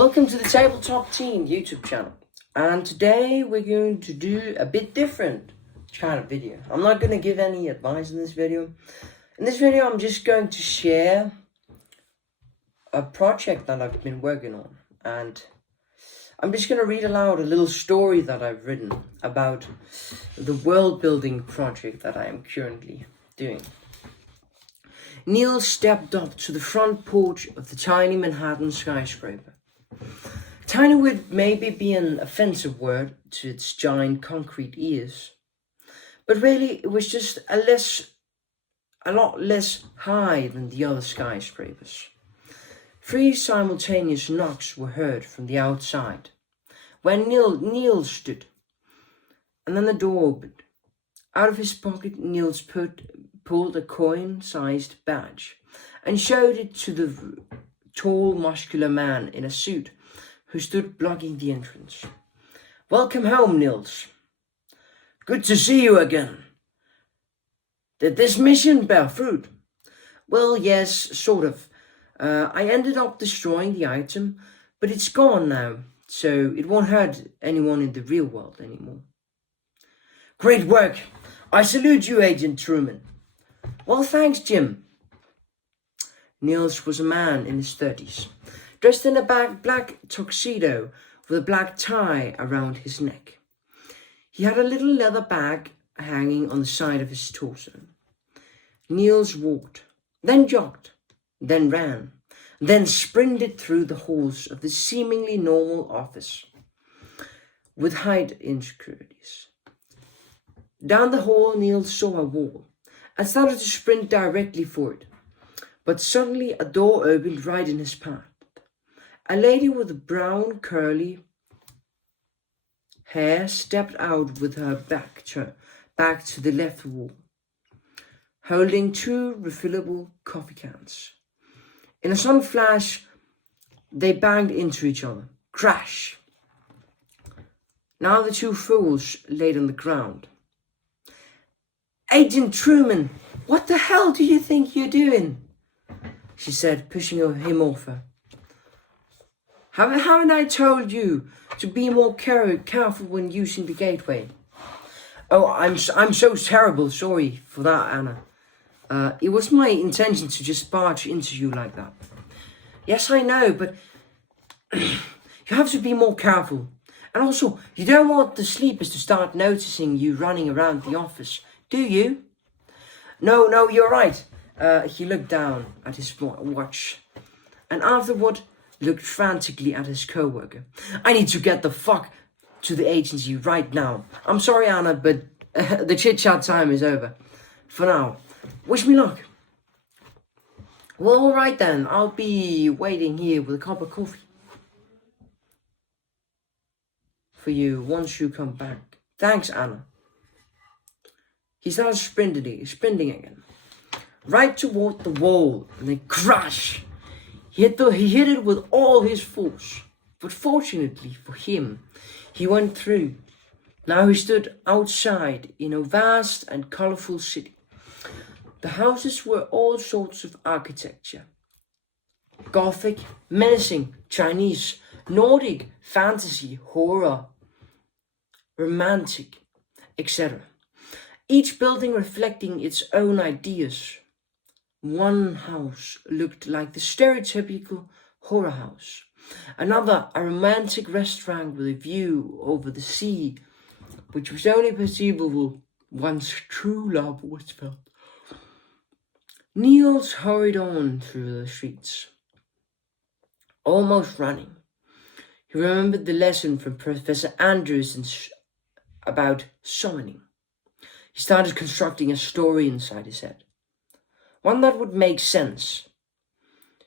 Welcome to the Tabletop Team YouTube channel, and today we're going to do a bit different kind of video. I'm not going to give any advice in this video. In this video I'm just going to share a project that I've been working on, and I'm just going to read aloud a little story that I've written about the world building project that I am currently doing. Neil stepped up to the front porch of the tiny Manhattan skyscraper. Tiny would maybe be an offensive word to its giant concrete ears, but really it was just a lot less high than the other skyscrapers. 3 simultaneous knocks were heard from the outside, where Neil stood, and then the door opened. Out of his pocket, Niels pulled a coin-sized badge and showed it to the tall, muscular man in a suit who stood blocking the entrance. "Welcome home, Niels. Good to see you again. Did this mission bear fruit?" "Well, yes, sort of. I ended up destroying the item, but it's gone now, so it won't hurt anyone in the real world anymore." "Great work. I salute you, Agent Truman." "Well, thanks, Jim." Niels was a man in his 30s, dressed in a black tuxedo with a black tie around his neck. He had a little leather bag hanging on the side of his torso. Niels walked, then jogged, then ran, then sprinted through the halls of the seemingly normal office with height insecurities. Down the hall, Niels saw a wall and started to sprint directly for it. But suddenly a door opened right in his path. A lady with brown curly hair stepped out with her back to the left wall, holding 2 refillable coffee cans. In a sudden flash, they banged into each other. Crash! Now the 2 fools laid on the ground. "Agent Truman, what the hell do you think you're doing?" she said, pushing him off her. Haven't I told you to be more careful when using the gateway?" "Oh, I'm so terrible sorry for that, Anna. It was my intention to just barge into you like that." "Yes, I know, but you have to be more careful. And also, you don't want the sleepers to start noticing you running around the office, do you?" No, you're right." He looked down at his watch and afterward looked frantically at his co-worker. "I need to get the fuck to the agency right now. I'm sorry, Anna, but the chit-chat time is over. For now. Wish me luck." "Well, all right then. I'll be waiting here with a cup of coffee for you once you come back." "Thanks, Anna." He started sprinting again, right toward the wall, and then crash! He hit it with all his force, but fortunately for him, he went through. Now he stood outside in a vast and colorful city. The houses were all sorts of architecture: Gothic, menacing, Chinese, Nordic, fantasy, horror, romantic, etc. Each building reflecting its own ideas. One house looked like the stereotypical horror house. Another, a romantic restaurant with a view over the sea, which was only perceivable once true love was felt. Niels hurried on through the streets, almost running. He remembered the lesson from Professor Andrews about summoning. He started constructing a story inside his head, one that would make sense.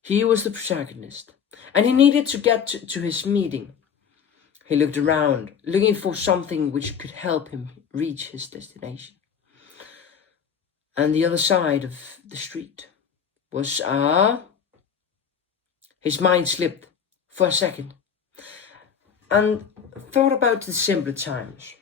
He was the protagonist, and he needed to get to his meeting. He looked around, looking for something which could help him reach his destination. And the other side of the street was His mind slipped for a second, and thought about the simpler times,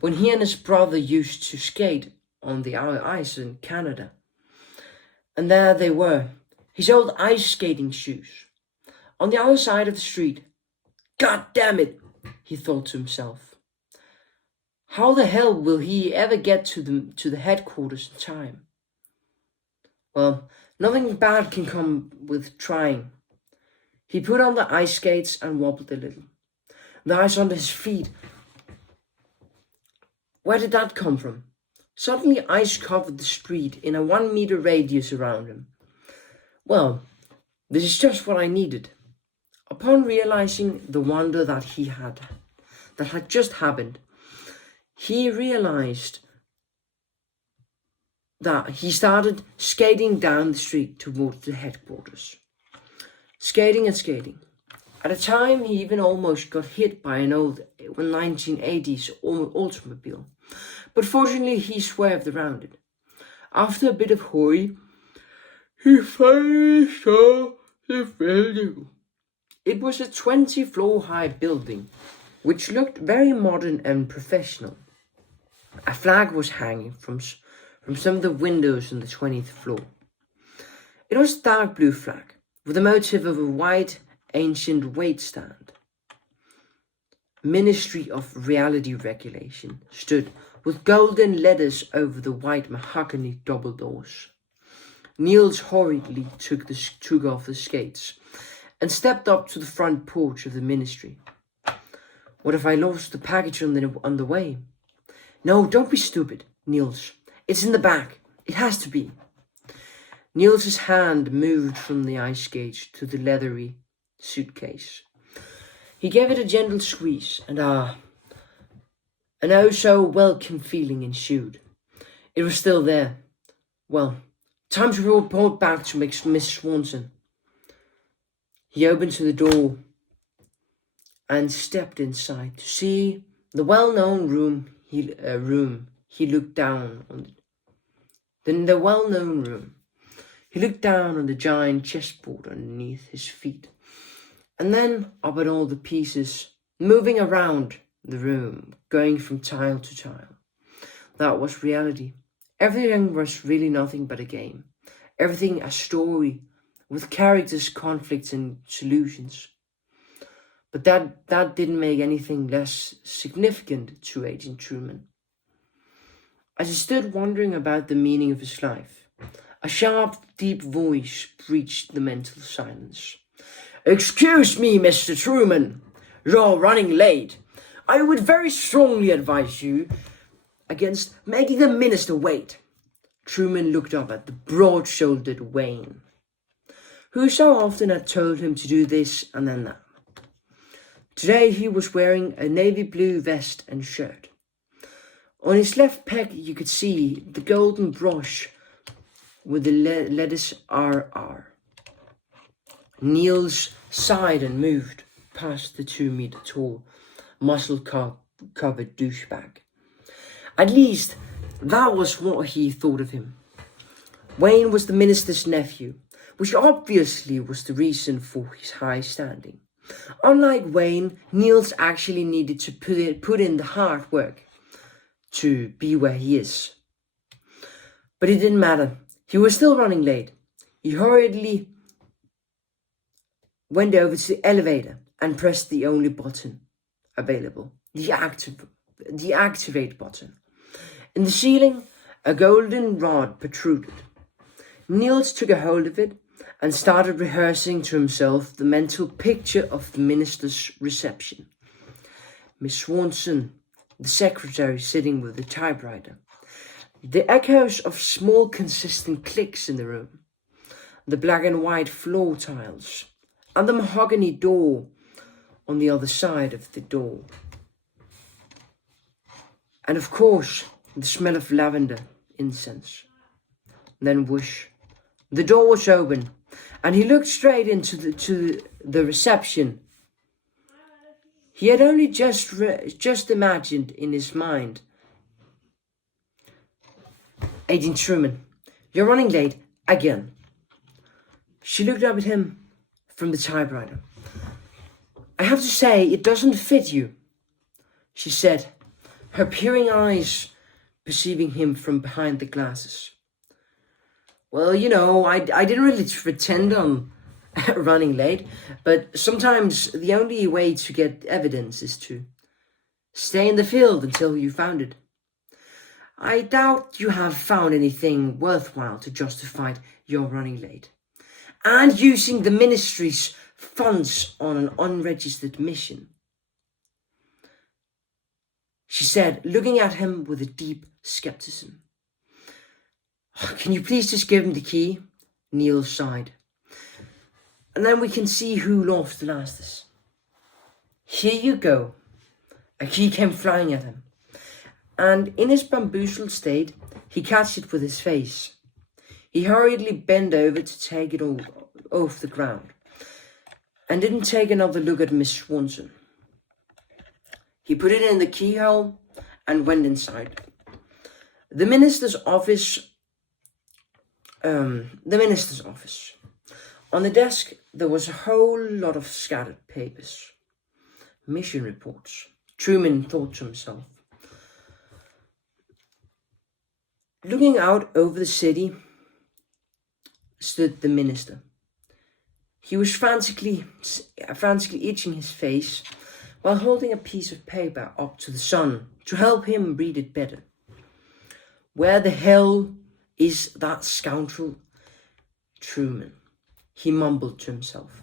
when he and his brother used to skate on the ice in Canada. And there they were, his old ice skating shoes. On the other side of the street, God damn it, he thought to himself. How the hell will he ever get to the headquarters in time? Well, nothing bad can come with trying. He put on the ice skates and wobbled a little. The ice under his feet. Where did that come from? Suddenly ice covered the street in a 1 meter radius around him. Well, this is just what I needed. Upon realizing the wonder that had just happened, he realized that he started skating down the street towards the headquarters. Skating and skating. At a time, he even almost got hit by an old 1980s automobile, but fortunately he swerved around it. After a bit of hurry, he finally saw the building. It was a 20-floor high building, which looked very modern and professional. A flag was hanging from some of the windows on the 20th floor. It was a dark blue flag, with the motif of a white, ancient weight stand. Ministry of Reality Regulation stood with golden letters over the white mahogany double doors. Niels hurriedly took off the skates and stepped up to the front porch of the ministry. What if I lost the package on the way? No, don't be stupid, Niels. It's in the back. It has to be. Niels's hand moved from the ice skates to the leathery suitcase. He gave it a gentle squeeze, and an oh so welcome feeling ensued. It was still there. Well, time to report back to Miss Swanson. He opened to the door and stepped inside to see the well-known room. He looked down on He looked down on the giant chessboard underneath his feet, and then up at all the pieces, moving around the room, going from tile to tile. That was reality. Everything was really nothing but a game. Everything a story, with characters, conflicts, and solutions. But that didn't make anything less significant to Agent Truman. As he stood wondering about the meaning of his life, a sharp, deep voice breached the mental silence. Excuse me, Mr. Truman. You're running late. I would very strongly advise you against making the minister wait. Truman looked up at the broad-shouldered Wayne, who so often had told him to do this and then that. Today he was wearing a navy blue vest and shirt. On his left pec you could see the golden brush with the letters RR. Niels sighed and moved past the 2 meter tall, muscle-covered douchebag. At least, that was what he thought of him. Wayne was the minister's nephew, which obviously was the reason for his high standing. Unlike Wayne, Niels actually needed to put in the hard work to be where he is. But it didn't matter. He was still running late. He hurriedly went over to the elevator and pressed the only button available, the activate button. In the ceiling, a golden rod protruded. Niels took a hold of it and started rehearsing to himself the mental picture of the minister's reception. Miss Swanson, the secretary, sitting with the typewriter. The echoes of small consistent clicks in the room. The black and white floor tiles. And the mahogany door on the other side of the door. And of course, the smell of lavender incense. Then whoosh. The door was open, and he looked straight into the reception. He had only just imagined in his mind. Agent Truman, you're running late again. She looked up at him from the typewriter. I have to say, it doesn't fit you, she said, her peering eyes perceiving him from behind the glasses. Well, I didn't really pretend on running late, but sometimes the only way to get evidence is to stay in the field until you found it. I doubt you have found anything worthwhile to justify your running late. And using the ministry's funds on an unregistered mission, she said, looking at him with a deep skepticism. Can you please just give him the key? Neil sighed. And then we can see who laughs the lastest. Here you go. A key came flying at him. And in his bamboozled state, he catched it with his face. He hurriedly bent over to take it all off the ground and didn't take another look at Miss Swanson. He put it in the keyhole and went inside. The minister's office. On the desk, there was a whole lot of scattered papers. Mission reports. Truman thought to himself. Looking out over the city stood the minister. He was frantically itching his face while holding a piece of paper up to the sun to help him read it better. Where the hell is that scoundrel Truman? He mumbled to himself.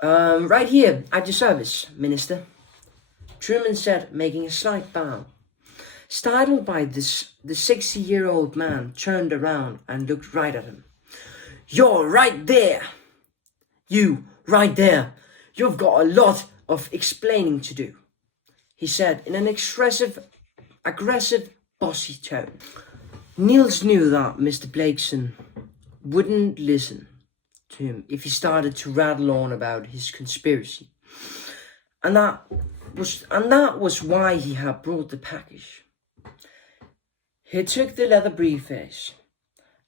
Right here, at your service, Minister, Truman said, making a slight bow. Startled by this, the 60-year-old man turned around and looked right at him. You're right there! You, right there! You've got a lot of explaining to do, he said in an aggressive, bossy tone. Niels knew that Mr. Blakeson wouldn't listen to him if he started to rattle on about his conspiracy. And that was why he had brought the package. He took the leather briefcase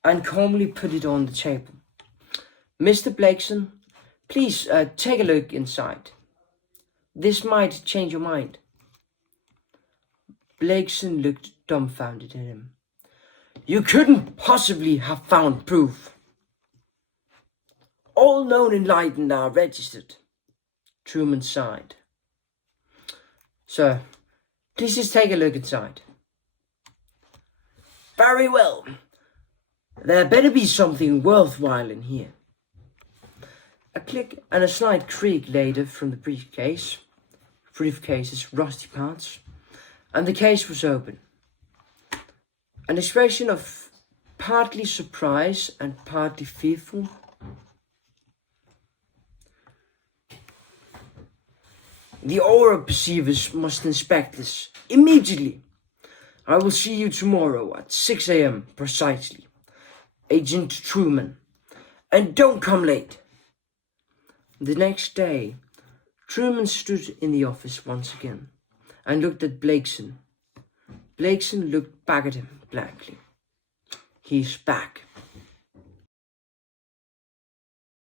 and calmly put it on the table. Mr. Blakeson, please take a look inside. This might change your mind. Blakeson looked dumbfounded at him. You couldn't possibly have found proof. All known enlightened are registered. Truman sighed. Sir, please just take a look inside. Very well. There better be something worthwhile in here. A click and a slight creak later from the briefcase's rusty parts, and the case was open. An expression of partly surprise and partly fearful. The aura perceivers must inspect this immediately. I will see you tomorrow at 6 a.m. precisely. Agent Truman. And don't come late. The next day, Truman stood in the office once again and looked at Blakeson. Blakeson looked back at him blankly. He's back,